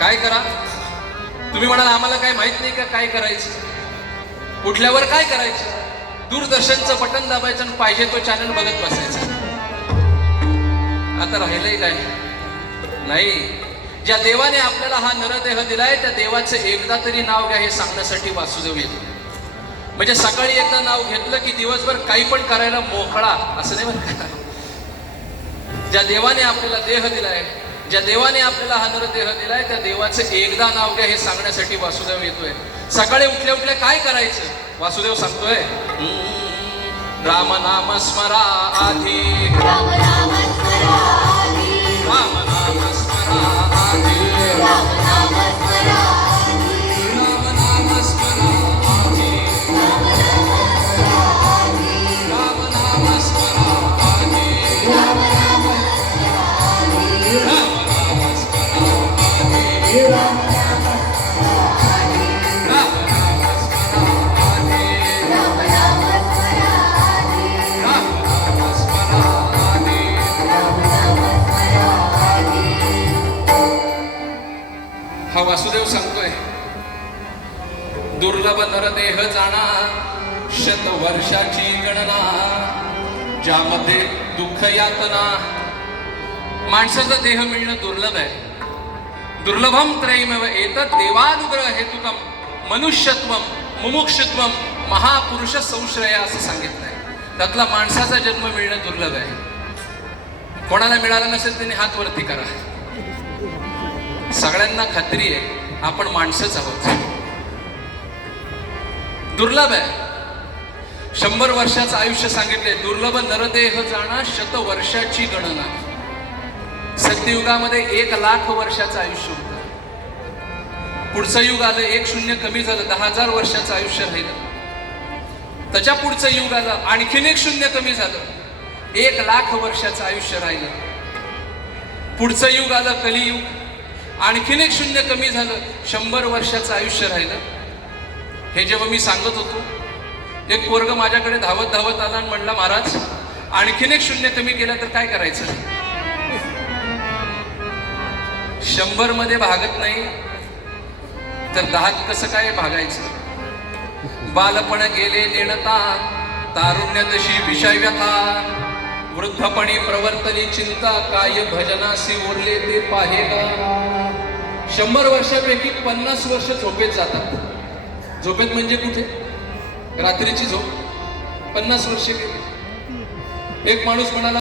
काय करा? तुम्ही म्हणाल आम्हाला काय माहित नाही का काय करायचं? उठल्यावर काय करायचं? दूरदर्शनचं बटन दाबायचं आणि पाहिजे तो चॅनल बघत बसायचा. आता राहिलंय काय? नाही. ज्या देवाने आपल्याला हा नरदेह दिलाय त्या देवाचं एकदा तरी नाव घ्या हे सांगण्यासाठी वासुदेव येतो. म्हणजे सकाळी एकदा नाव घेतलं की दिवसभर काही पण करायला मोकळा, असं नाही बरं का? ज्या देवाने आपल्याला देह दिलाय, ज्या देवाने आपल्याला हा नरदेह दिलाय त्या देवाचं एकदा नाव घ्या हे सांगण्यासाठी वासुदेव येतोय. सकाळी उठल्या उठल्या काय करायचं? वासुदेव सांगतोय, राम नाम स्मरा आधी, राम नाम स्मरा आधी, राम नाम स्मरा आधी, राम नाम स्मरा आधी, राम नाम स्मरा आधी, राम नाम स्मरा आधी, राम नाम स्मरा आधी, राम नाम स्मरा आधी, राम नाम स्मरा आधी, राम नाम स्मरा आधी, राम नाम स्मरा आधी, राम नाम स्मरा आधी. हा वासुदेव सांगतोय, दुर्लभ नरदेह जाणा, शतवर्षाची गणना, ज्यामध्ये दुःख यातना. माणसाचा देह मिळणं दुर्लभ आहे. दुर्लभम त्रयमेव एतत् देवानुग्रह हेतुकम मनुष्यत्वम मुमुक्षुत्वम महापुरुष संश्रय असं सांगितलंय. त्यातला माणसाचा जन्म मिळणं दुर्लभ आहे. कोणाला मिळाला नसेल त्यांनी हात वरती करा. सगळ्यांना खात्री आहे आपण माणसंच आहोत. दुर्लभ आहे. 100 वर्षाचं आयुष्य सांगितले. दुर्लभ नरदेह जाणा, शतवर्षाची गणना. सत्ययुगामध्ये 1,00,000 वर्षाचं आयुष्य होतं. पुढचं युग आलं, 1 शून्य कमी झालं, 10,000 वर्षाचं आयुष्य राहिलं. त्याच्या पुढचं युग आलं, आणखीन 1 शून्य कमी झालं, 1,00,000 वर्षाचं आयुष्य राहिलं. पुढचं युग आलं, कलियुग, आणखीन 1 शून्य कमी झालं, 100 वर्षाचं आयुष्य राहिलं. हे जेव्हा मी सांगत होतो, एक पोरग माझ्याकडे धावत धावत आला आणि म्हणला, महाराज आणखीन 1 शून्य कमी केलं तर काय करायचं? 100 मध्ये भागत नाही तर 10 कसं काय भागायचं? बालपण गेले नेणता, तारुण्य तशी विषय व्यथा, वृद्धपणी प्रवर्तनी चिंता, काय भजनासी उरले ते पाहे का. 100 वर्षापैकी 50 वर्ष झोपेत जातात. झोपेत म्हणजे कुठे? रात्रीची झोप. 50 वर्षे गेली. एक माणूस म्हणाला,